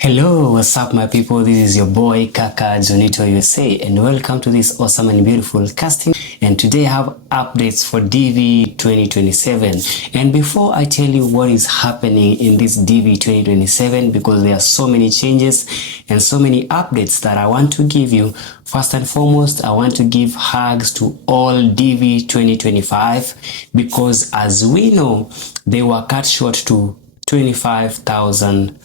Hello, what's up my people? This is your boy Kaka Jonito USA and welcome to this awesome and beautiful casting. And today I have updates for DV 2027. And before I tell you what is happening in this DV 2027, because there are so many changes and so many updates that I want to give you, first and foremost, I want to give hugs to all DV 2025 because as we know, they were cut short to 25,000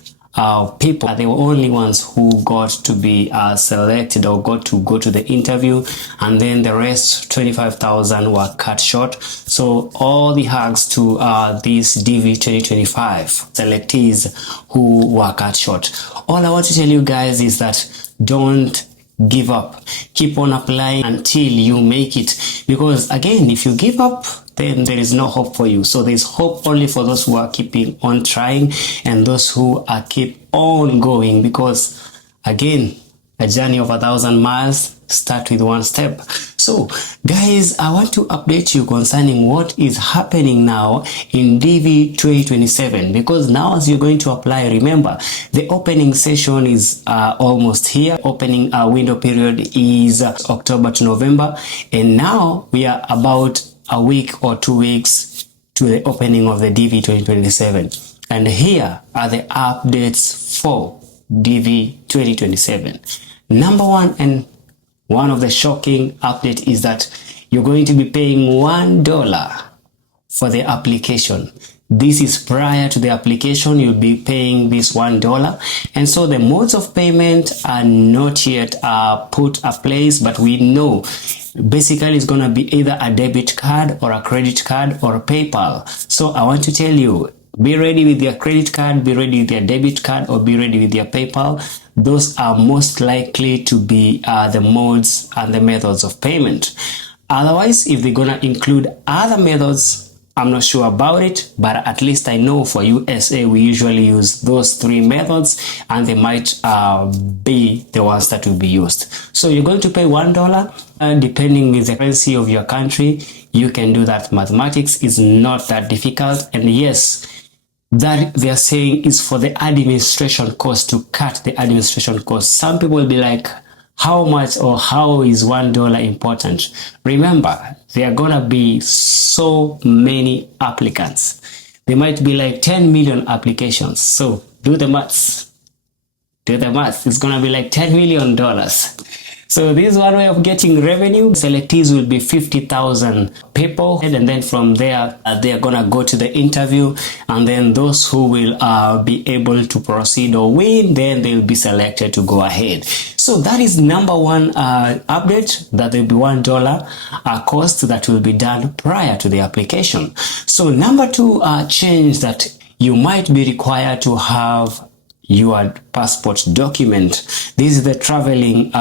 people are the only ones who got to be selected or got to go to the interview, and then the rest 25,000 were cut short. So all the hugs to these DV 2025 selectees who were cut short. All I want to tell you guys is that don't give up. Keep on applying until you make it, because again, if you give up, then there is no hope for you. So there's hope only for those who are keeping on trying and those who are keep on going, because again, a journey of 1,000 miles start with one step. So guys, I want to update you concerning what is happening now in DV 2027, because now as you're going to apply, remember the opening session is almost here. Opening window period is October to November, and now we are about a week or 2 weeks to the opening of the DV 2027. And here are the updates for DV 2027. Number one, and one of the shocking update, is that you're going to be paying $1 for the application. This is prior to the application. You'll be paying this $1, and so the modes of payment are not yet put a place, but we know basically it's gonna be either a debit card or a credit card or PayPal. So I want to tell you, be ready with your credit card, be ready with your debit card, or be ready with your PayPal. Those are most likely to be the modes and the methods of payment. Otherwise, if they're gonna include other methods, I'm not sure about it, but at least I know for USA we usually use those three methods, and they might be the ones that will be used. So you're going to pay $1, and depending with the currency of your country, you can do that. Mathematics is not that difficult, and yes, that they are saying is for the administration cost, to cut the administration cost. Some people will be like, how much or how is $1 important? Remember, there are gonna be so many applicants. There might be like 10 million applications. So do the maths. Do the maths. It's gonna be like $10 million. So this is one way of getting revenue. Selectees will be 50,000 people, and then from there they are gonna go to the interview, and then those who will be able to proceed or win, then they will be selected to go ahead. So that is number one update, that there will be $1 cost that will be done prior to the application. So number two change, that you might be required to have your passport document. This is the traveling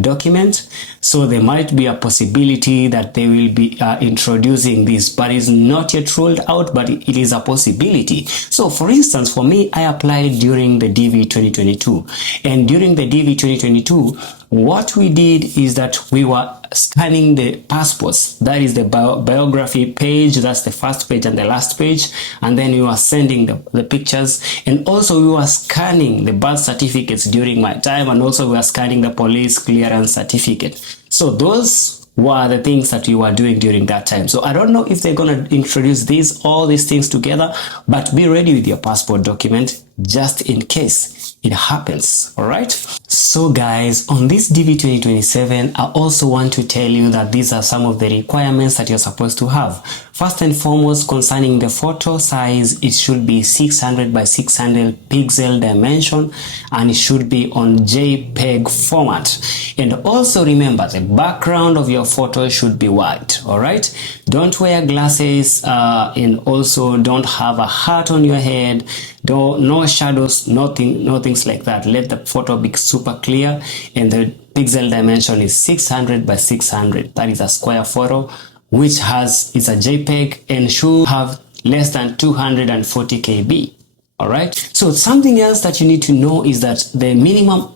document. So there might be a possibility that they will be introducing this, but it's not yet ruled out, but it is a possibility. So for instance, for me, I applied during the DV 2022, and during the DV 2022, what we did is that we were scanning the passports. That is the biography page. That's the first page and the last page. And then we were sending the pictures. And also we were scanning the birth certificates during my time. And also we were scanning the police clearance certificate. So those were the things that you were doing during that time. So I don't know if they're going to introduce all these things together, but be ready with your passport document just in case it happens. All right. So guys, on this DV 2027, I also want to tell you that these are some of the requirements that you're supposed to have. First and foremost, concerning the photo size, it should be 600 by 600 pixel dimension, and it should be on JPEG format. And also remember, the background of your photo should be white. All right. Don't wear glasses, and also don't have a hat on your head. No shadows, no things like that. Let the photo be super clear, and the pixel dimension is 600 by 600. That is a square photo, which is a JPEG and should have less than 240 KB. All right. So something else that you need to know is that the minimum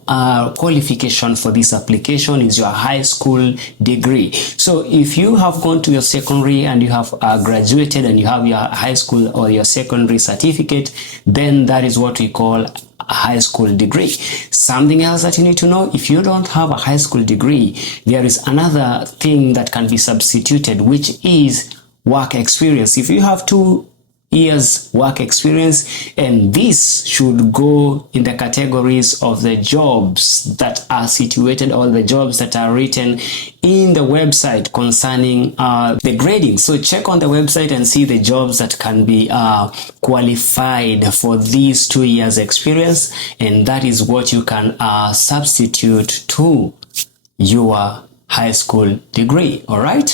qualification for this application is your high school degree. So if you have gone to your secondary and you have graduated and you have your high school or your secondary certificate, then that is what we call a high school degree. Something else that you need to know, if you don't have a high school degree, there is another thing that can be substituted, which is work experience. If you have 2 years work experience, and this should go in the categories of the jobs that are situated, or the jobs that are written in the website concerning the grading. So check on the website and see the jobs that can be qualified for these 2 years experience, and that is what you can substitute to your high school degree. All right,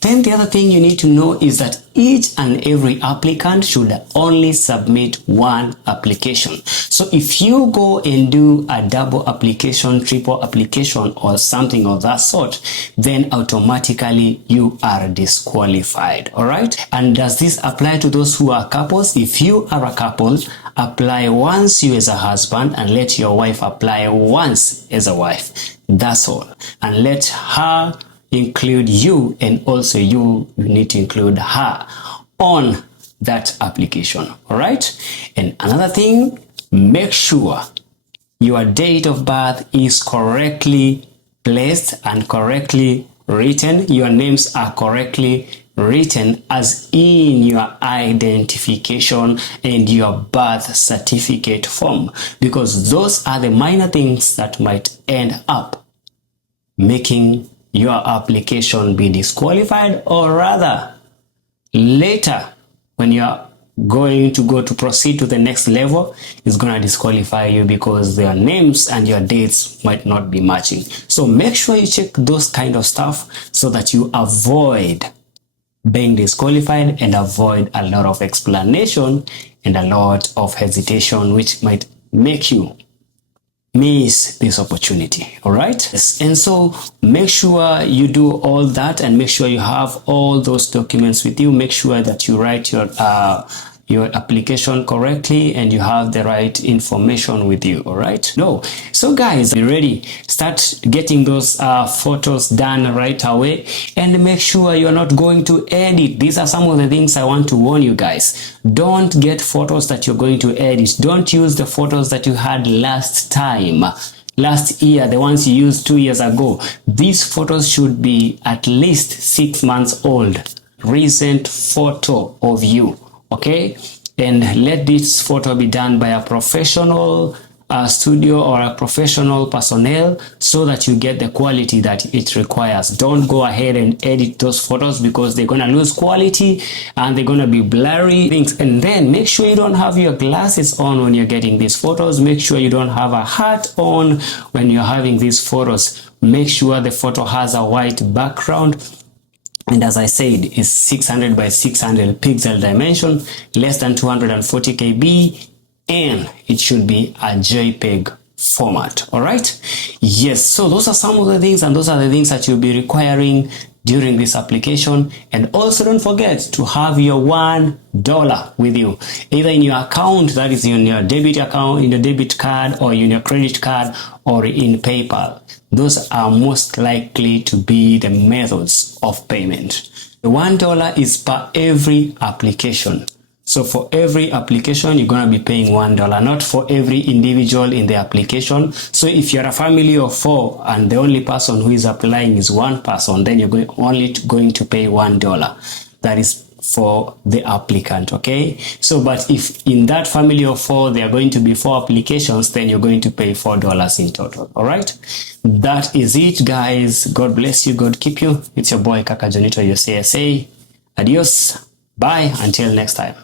then the other thing you need to know is that each and every applicant should only submit one application. So if you go and do a double application, triple application, or something of that sort, then automatically you are disqualified. All right, and does this apply to those who are couples? If you are a couple, apply once you as a husband, and let your wife apply once as a wife. That's all. And let her include you, and also you need to include her on that application. All right. And another thing, make sure your date of birth is correctly placed and correctly written. Your names are correctly written as in your identification and your birth certificate form, because those are the minor things that might end up making your application be disqualified, or rather later when you are going to proceed to the next level, is going to disqualify you because their names and your dates might not be matching. So make sure you check those kind of stuff so that you avoid being disqualified and avoid a lot of explanation and a lot of hesitation, which might make you miss this opportunity. All right. Yes. And so make sure you do all that, and make sure you have all those documents with you. Make sure that you write your application correctly and you have the right information with you. All right. No. So guys, be ready. Start getting those photos done right away, and make sure you're not going to edit. These are some of the things I want to warn you guys. Don't get photos that you're going to edit. Don't use the photos that you had last time, last year, the ones you used 2 years ago. These photos should be at least 6 months old. Recent photo of you. Okay, and let this photo be done by a professional studio or a professional personnel, so that you get the quality that it requires. Don't go ahead and edit those photos, because they're going to lose quality and they're going to be blurry things. And then make sure you don't have your glasses on when you're getting these photos. Make sure you don't have a hat on when you're having these photos. Make sure the photo has a white background. And as I said, it's 600 by 600 pixel dimension, less than 240 KB, and it should be a JPEG format. All right. Yes. So those are some of the things, and those are the things that you'll be requiring during this application. And also don't forget to have your $1 with you, either in your account, that is in your debit account, in your debit card, or in your credit card, or in PayPal. Those are most likely to be the methods of payment. The $1 is per every application. So for every application, you're going to be paying $1, not for every individual in the application. So if you're a family of 4 and the only person who is applying is one person, then you're only going to pay $1. That is for the applicant. Okay. So, but if in that family of 4, there are going to be 4 applications, then you're going to pay $4 in total. All right. That is it, guys. God bless you. God keep you. It's your boy Kaka Jonito, your CSA. Adios. Bye. Until next time.